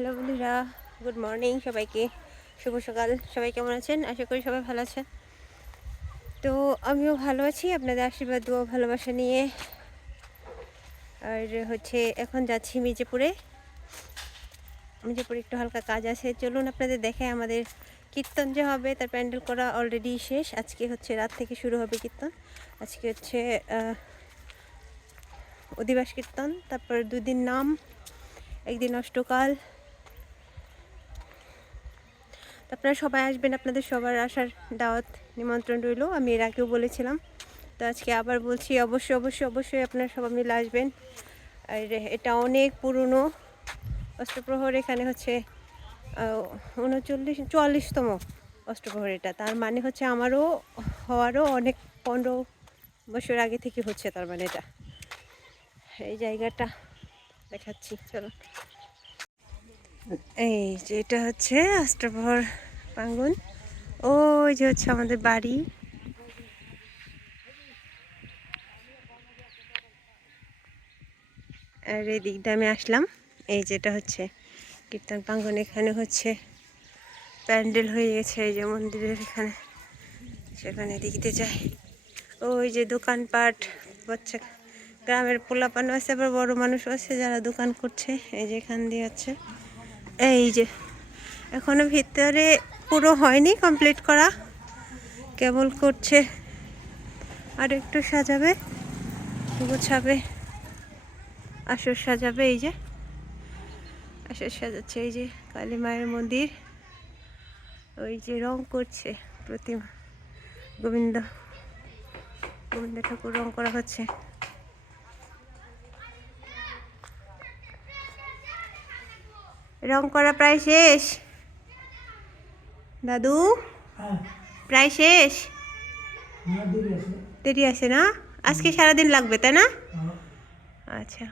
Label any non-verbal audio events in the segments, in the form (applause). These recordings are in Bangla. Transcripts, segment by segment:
হ্যালো বন্ধুরা, গুড মর্নিং সবাইকে। শুভ সকাল। সবাই কেমন আছেন? আশা করি সবাই ভালো আছেন। তো আমিও ভালো আছি, আপনাদের আশীর্বাদ ও ভালোবাসা নিয়ে। আর হচ্ছে এখন যাচ্ছি মির্জাপুরে। মির্জাপুরে একটু হালকা কাজ আছে। চলুন আপনাদের দেখে আমাদের কীর্তন যে হবে, তার প্যান্ডেল করা অলরেডি শেষ। আজকে হচ্ছে রাত থেকে শুরু হবে কীর্তন। আজকে হচ্ছে অধিবাস কীর্তন, তারপর দুদিন নাম, একদিন অষ্টকাল তো আপনারা সবাই আসবেন, আপনাদের সবার আসার দাওয়াত নিমন্ত্রণ রইল, আমি এর আগেও বলেছিলাম। তো আজকে আবার বলছি, অবশ্যই অবশ্যই অবশ্যই আপনারা সবাই মিলে আসবেন। আর এটা অনেক পুরনো অষ্টপ্রহর এখানে হচ্ছে উনচল্লিশ, চুয়াল্লিশতম অষ্টপ্রহর এটা। তার মানে হচ্ছে আমারও হওয়ারও অনেক পনেরো বছর আগে থেকে হচ্ছে তার মানে এটা। এই জায়গাটা দেখাচ্ছি চলো এই যে এটা হচ্ছে অষ্টপ্রহর প্রাঙ্গন ওই যে হচ্ছে আমাদের বাড়ি। আর এই দিক দিয়ে আমি আসলাম। এই যেটা হচ্ছে কীর্তন প্রাঙ্গন এখানে হচ্ছে প্যান্ডেল হয়ে গেছে এই যে মন্দিরের এখানে। সেখানে দেখতে যাই। ওই যে দোকানপাট বাচ্চা গ্রামের পোলাপানও আছে, আবার বড় মানুষও আছে যারা দোকান করছে। এই যে এখান দিয়ে আছে এই যে, এখনও ভিতরে পুরো হয়নি কমপ্লিট করা। কেবল করছে, আর একটু সাজাবে গোছাবে আসর সাজাবে এই যে, আসর সাজাচ্ছে এই যে কালী মায়ের মন্দির। ওই যে রং করছে প্রতিমা, গোবিন্দ গোবিন্দ ঠাকুর রং করা হচ্ছে। রং করা প্রায় শেষ। দাদু? প্রায় শেষ? দেরি আছে। না? আজকে সারাদিন লাগবে তাই না? আচ্ছা।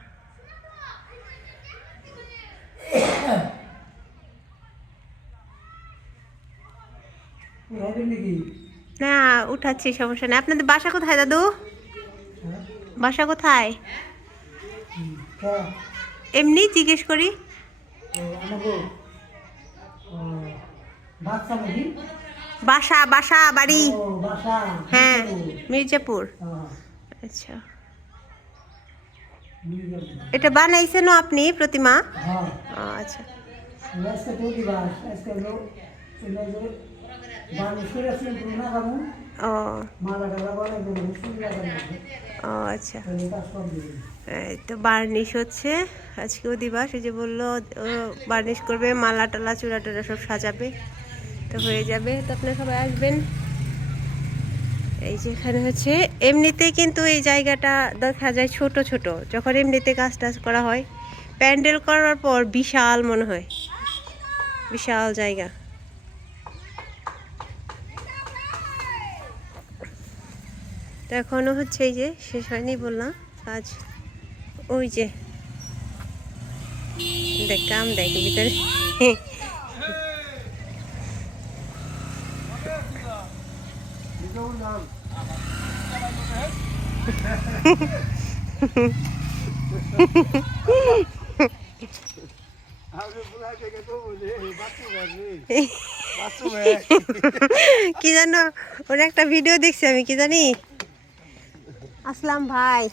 না উঠাচ্ছি সমস্যা নেই। আপনাদের বাসা কোথায় দাদু? বাসা কোথায়? এমনি জিজ্ঞেস করি। বাসা বাসা বাড়ি। হ্যাঁ মির্জাপুর। আচ্ছা। এটা বানাইছেন আপনি প্রতিমা? ও, আচ্ছা। ও। ও আচ্ছা। তো বার্নিশ হচ্ছে। আজকেও দিবাস এই যে বলল বার্নিশ করবে, মালা টালা, চূড়া টুড়া সব সাজাবে। তো হয়ে যাবে। তো আপনারা সবাই আসবেন। এই যে এখানে হচ্ছে এমনিতে কিন্তু এই জায়গাটা দেখা যায় ছোট ছোট। যখন এমনিতে কাজ টাজ করা হয়, প্যান্ডেল করার পর বিশাল মনে হয়। বিশাল জায়গা। তো এখনও হচ্ছে এই যে শেষ হয়নি বললাম। কাজ ওই যে দেখ কাম দেখ ভিতরে। (laughs) কি জানো ওর একটা ভিডিও দেখছি আমি কি জানি? আসলাম ভাই।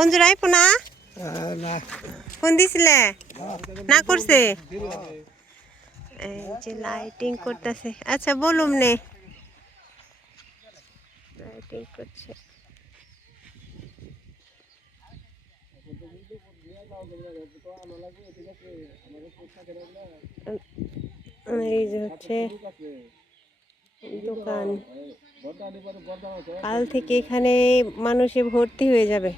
অঞ্জুর আইপো না? ফোন দিছিলে? না করছে? যে লাইটিং করতেছে। আচ্ছা বলুম নে। লাইটিং করছে। এই যে হচ্ছে দোকান। কাল থেকে এখানে মানুষে ভর্তি হয়ে যাবে।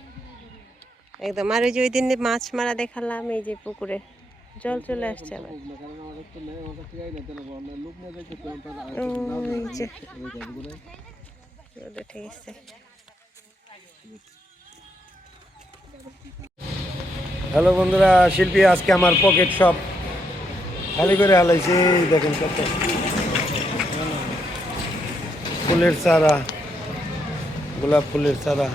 একদম। আর ওই যে ওই দিন মাছ মারা দেখালাম এই যে পুকুরে। জল চলে আসছে আবার। উঠে গেছে হ্যালো বন্ধুরা শিল্পী আজকে আমার পকেট সব খালি করে হালাইছি এই দেখেন কত। ফুলের চারা, গোলাপ ফুলের চারা।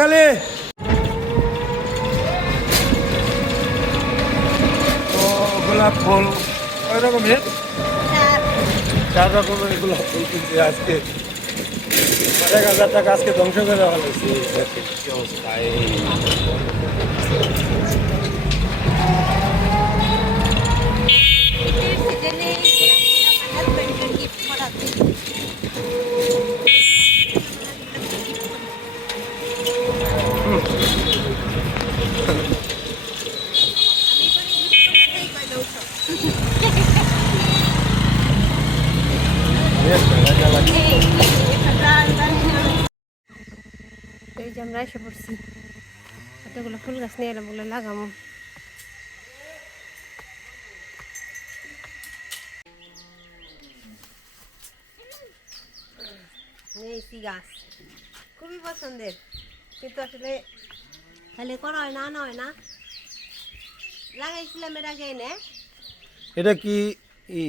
খালি। গোলাপ ফুল। ওই রকমের চার রকমের গোলাপ ফুল কিনতে আজকে। এক হাজার টাকা আজকে ধ্বংস করে ভালো অবস্থা এই যে আমরা এসে পড়ছি। কতগুলো ফুল গাছ নিয়ে এলাম বলে লাগামো। এই গাছ। খুবই পছন্দের। কিন্তু আসলে খালি করা হয় না আনা হয় না। লাগাইছিলাম এর আগে এনে। এটা কি? ই।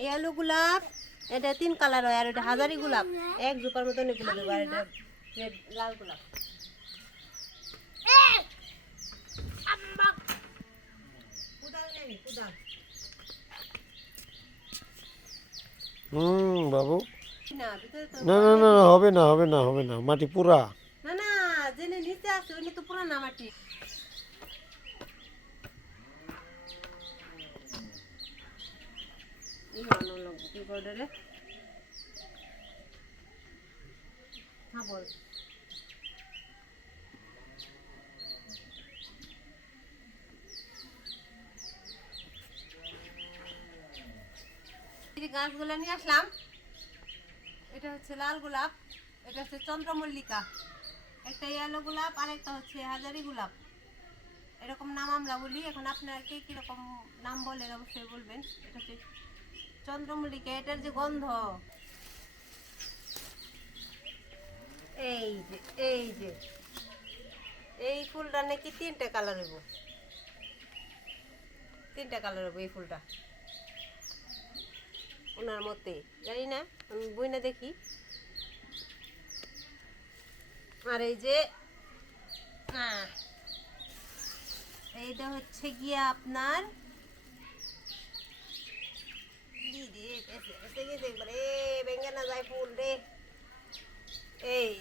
এই আলু গোলাপ এটা তিন কালার হয় আর এটা হাজারি গোলাপ। এক জোপার মতন এগুলো দেবো আর এটা red লাল গোলাপ। কুদাল নেবি, কুদাল। হুম বাবু। না, ভিতরে তো- না না না না, হবে না হবে না হবে না মাটি পুরা। না না জেনে নিচে আছে ওই তো পুরানা মাটি। এই বানানো লাগবে, কি করে রে? হ্যাঁ বল। গাছগুলো নিয়ে আসলাম। এটা হচ্ছে লাল গোলাপ, এটা হচ্ছে চন্দ্রমল্লিকা, একটা ইয়েলো গোলাপ আর একটা হচ্ছে হাজারি গোলাপ। এরকম নাম আমরা বলি, এখন আপনারা কে কীরকম নাম বলেন অবশ্যই বলবেন। এটা হচ্ছে চন্দ্রমল্লিকা, এটার যে গন্ধ। এই যে এই যে, এই ফুলটা নাকি তিনটা কালার হইব। তিনটা কালার হইব এই ফুলটা। ওনার মতে, জানি না। আমি দেখি। আর এই যে এইটা হচ্ছে গিয়ে আপনার যায় ফুল রে। এই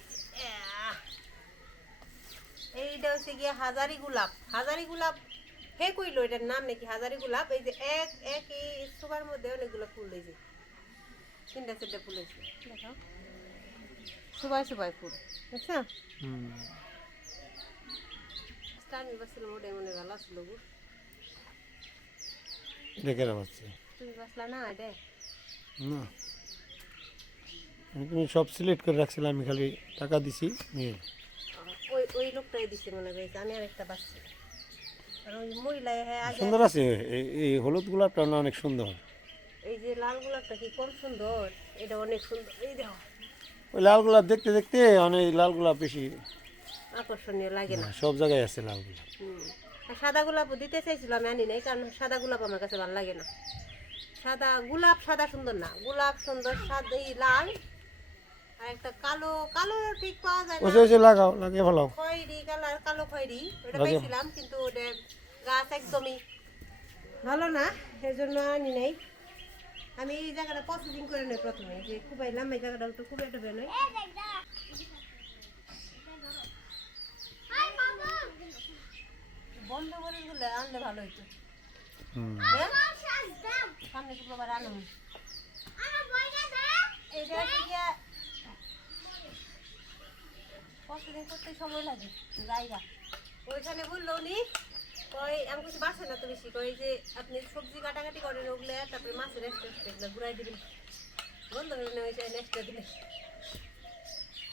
এইটা হচ্ছে গিয়ে হাজারি গোলাপ। হাজারি গোলাপ, হে কইলো এটার নাম নাকি হাজারি গোলাপ? এই যে এক এক এই সুগার মধ্যে অনেকগুলো ফুল হয়েছে তিনটা চারটা ফুল হয়েছে। দেখো। সুবাই সুবাই ফুল দেখছ হুম। স্টার নিবাসছিল মোটে মনে ভালো আসলো গো দেখে রাখছে তুমি বাসলা না এটা? না। তুমি সব সিলেক্ট করে রাখছিলাম আমি খালি টাকা দিছি নিয়ে। ওই ওই লোকটাই দিছে মনে হয়েছে আমি আর একটা বাসছি। আর ওই মহিলায় হ্যাঁ সুন্দর আছে এই- হলুদ গোলাপটা অনেক সুন্দর? এই যে লাল গোলাপটা কি কম সুন্দর? এটা অনেক সুন্দর। এই দেখো। ওই লাল গোলাপ দেখতে দেখতে অনেক লাল গোলাপ বেশি আকর্ষণীয় লাগে না। সব জায়গায় আছে লাল গোলাপ। আর সাদা গোলাপও দিতে চাইছিল আমি আনি নাই কারণ সাদা গোলাপ আমার কাছে ভালো লাগে না। সাদা গোলাপ সাদা সুন্দর না গোলাপ সুন্দর সাদা এই লাল আর একটা কালো কালো ঠিক পাওয়া যায় না। যে লাগাও লাগিয়ে ফেলাও। খয়েরি কালার কালো খয়েরি ওটা। পাইছিলাম কিন্তু ওটা গাছ একদমই ভালো না এর জন্য আনি নাই। আমি এই জায়গাটা প্রসেসিং করে নেই প্রথমে যে কুবাইলাম এই জায়গাটা একটু কুবাই টুবে নয় বন্ধ করে গুলো আনলে ভালো হইতো। হ্যাঁ? সামনে শুক্রবার আনো গিয়া প্রসেসিং করতে সময় লাগে জায়গা ওইখানে বলল উনি কই আমি কিছু বাসে না তো বেশি কই যে আপনি সবজি কাটাকাটি করেন ওগুলো তারপরে মাছের এক্সট্রা এগুলো ঘুরাই দিবেন। বন্ধ হয়ে না ওইটা এক্সট্রা দিলে।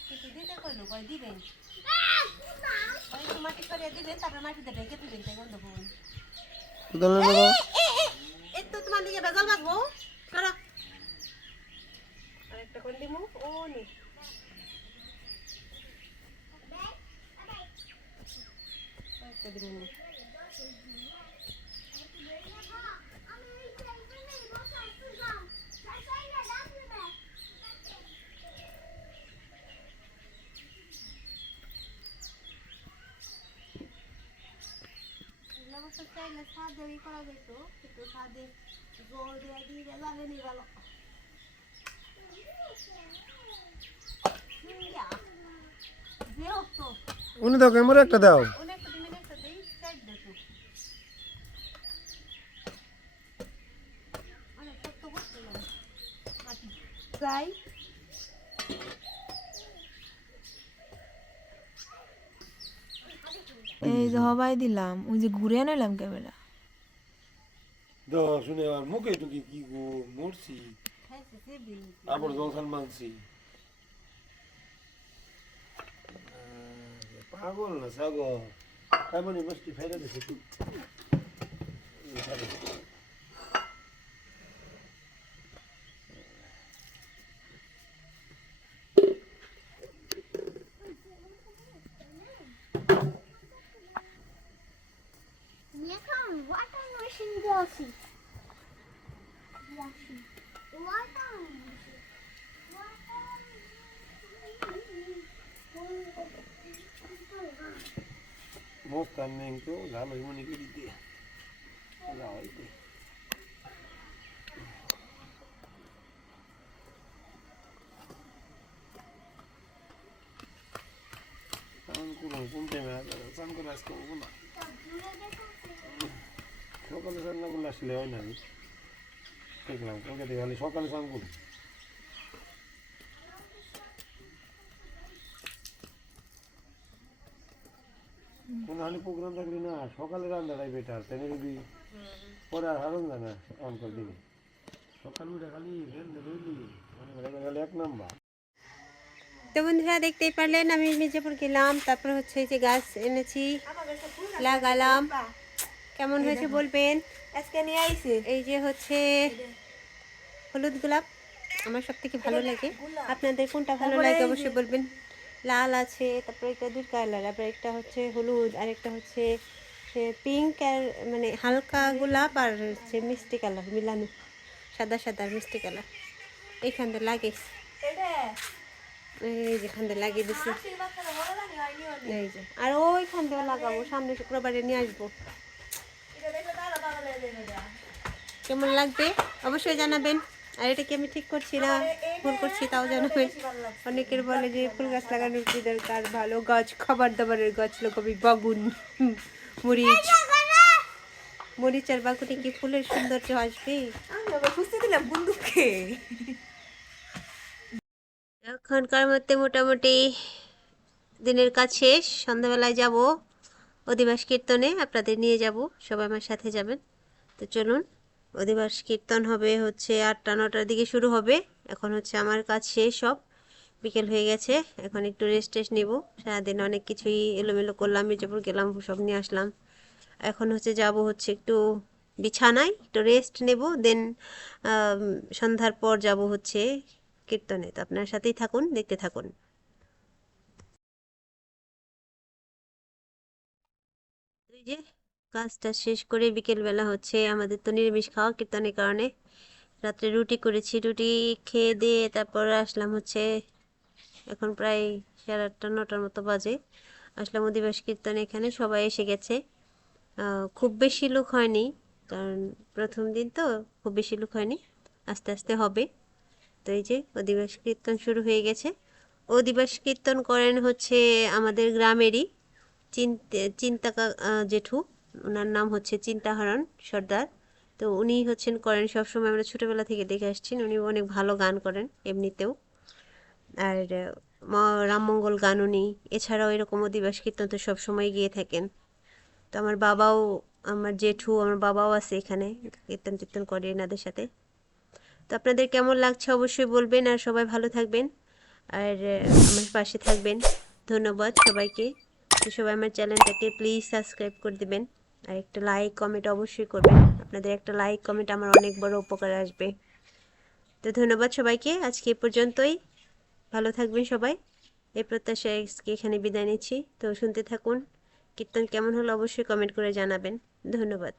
কিছু দিতে কইলো কই দিবেন? কই একটু মাটি করে দিবেন তারপরে মাটিতে ঢেকে দিবেন তাই গন্ধ পাবেন এই তো তোমার দিকে বেজাল বাঁধবো সরো আরেকটা ও নে। আরেকটা দিমু নে। চাইলে ছাদেরই করা যেত কিন্তু ছাদে জল দেওয়া দিয়ে জ্বালানি ভালো। বিরক্ত উনি দাও ক্যামেরা একটা দাও। অনেক দিনের একটা দেই চাই দেখো অনেক শক্ত করতে লাগে মাটি যাই এই যে হবাই দিলাম ওই যে ঘুরে নিলাম ক্যামেরা। দাও শুনে আমার মুখে টুকি কি গো মরছি। আবার জলসান মানছি পাগল না সাগর তাই মানে মিষ্টি ফেলে দিছে তুই এখন ওয়াটার মেশিন দিয়েছি ওয়াটার মেশিন মস্ত আর নেই তো ভালো মনে করি দিয়ে যাও এই দে। স্নান দেখলাম সকালে কোনো হানি প্রোগ্রাম থাকলে না, সকালে রান্নাটাই বেটার যদি পরে আর হারুন না অন করে সকাল উঠে খালি মানে এক নাম্বার। তো বন্ধুরা, দেখতেই পারলেন, আমি মির্জাপুর গেলাম, তারপর হচ্ছে যে গাছ এনেছি, লাগালাম। কেমন হয়েছে বলবেন? আজকে নিয়ে আইছে। এই যে হচ্ছে হলুদ গোলাপ আমার সব থেকে ভালো লাগে। আপনাদের কোনটা ভালো লাগে অবশ্যই বলবেন। লাল আছে তারপরে একটা দুই কালার আবার একটা হচ্ছে হলুদ আর একটা হচ্ছে পিঙ্ক আর মানে হালকা গোলাপ আর হচ্ছে মিষ্টি কালার মিলানো। সাদা সাদা মিষ্টি কালার। এইখান দিয়ে লাগিয়েছি এই যেখান দিয়ে লাগিয়ে দিছি। এই যে আর ওইখান দিয়ে লাগাবো সামনে শুক্রবারে নিয়ে আসব। কেমন লাগবে? অবশ্যই জানাবেন। আর এটা কি আমি ঠিক করছি না? ভুল করছি তাও জানাবেন। অনেকের বলে যে ফুল গাছ লাগানোর কি দরকার? ভালো গাছ খাবার দাবারের গাছ লাগাবি বাগুন মরিচ। মরিচ আর বাগুনে কি ফুলের সৌন্দর্য আসবে? খুঁজতে দিলাম বন্দুককে। এখনকার মধ্যে মোটামুটি দিনের কাজ শেষ। সন্ধ্যাবেলায় যাব। অধিবাস কীর্তনে আপনাদের নিয়ে যাব। সবাই আমার সাথে যাবেন। তো চলুন, অধিবাস কীর্তন হবে হচ্ছে আটটা, নটার দিকে শুরু হবে। এখন হচ্ছে আমার কাজ শেষ সব। বিকেল হয়ে গেছে, এখন একটু রেস্ট টেস্ট নেব। সারাদিন অনেক কিছুই এলোমেলো করলাম, মির্জাপুর গেলাম, সব নিয়ে আসলাম। এখন হচ্ছে যাব হচ্ছে একটু বিছানায়, একটু রেস্ট নেব দেন সন্ধ্যার পর যাব হচ্ছে কীর্তনে। তো আপনার সাথেই থাকুন, দেখতে থাকুন। যে কাজটা শেষ করে বিকেলবেলা হচ্ছে আমাদের তো নিরামিষ খাওয়া কীর্তনের কারণে। রাত্রে রুটি করেছি, রুটি খেয়ে দিয়ে তারপর আসলাম হচ্ছে এখন প্রায় সাড়ে আটটা, নটার মতো বাজে। আসলাম অধিবাস কীর্তন, এখানে সবাই এসে গেছে। খুব বেশি লোক হয়নি, কারণ প্রথম দিন তো খুব বেশি লোক হয়নি। আস্তে আস্তে হবে। তো এই যে অধিবাস কীর্তন শুরু হয়ে গেছে। অধিবাস কীর্তন করেন হচ্ছে আমাদের গ্রামেরই চিন্তা চিন্তা জেঠু। ওনার নাম হচ্ছে চিন্তাহরণ সর্দার। তো উনি হচ্ছেন করেন সবসময়, আমরা ছোটোবেলা থেকে দেখে আসছি, উনি অনেক ভালো গান করেন এমনিতেও। আর রামমঙ্গল গান উনি, এছাড়াও এরকম অধিবাস কীর্তন তো সবসময় গিয়ে থাকেন। তো আমার বাবাও, আমার জেঠু, আমার বাবাও আছে এখানে, কীর্তন টীর্তন করে এনাদের সাথে। তো আপনাদের কেমন লাগছে অবশ্যই বলবেন, আর সবাই ভালো থাকবেন। আর, আমার পাশে থাকবেন। ধন্যবাদ সবাইকে। সবাই আমার চ্যানেলটাকে প্লিজ সাবস্ক্রাইব করে দেবেন। আর একটা লাইক কমেন্ট অবশ্যই করবেন। আপনাদের একটা লাইক কমেন্ট আমার অনেক বড় উপকার আসবে। তো ধন্যবাদ সবাইকে। আজকে এ পর্যন্তই। ভালো থাকবেন সবাই। এই প্রত্যাশায় আজকে এখানে বিদায় নিচ্ছি। তো শুনতে থাকুন। কীর্তন কেমন হলো অবশ্যই কমেন্ট করে জানাবেন। ধন্যবাদ।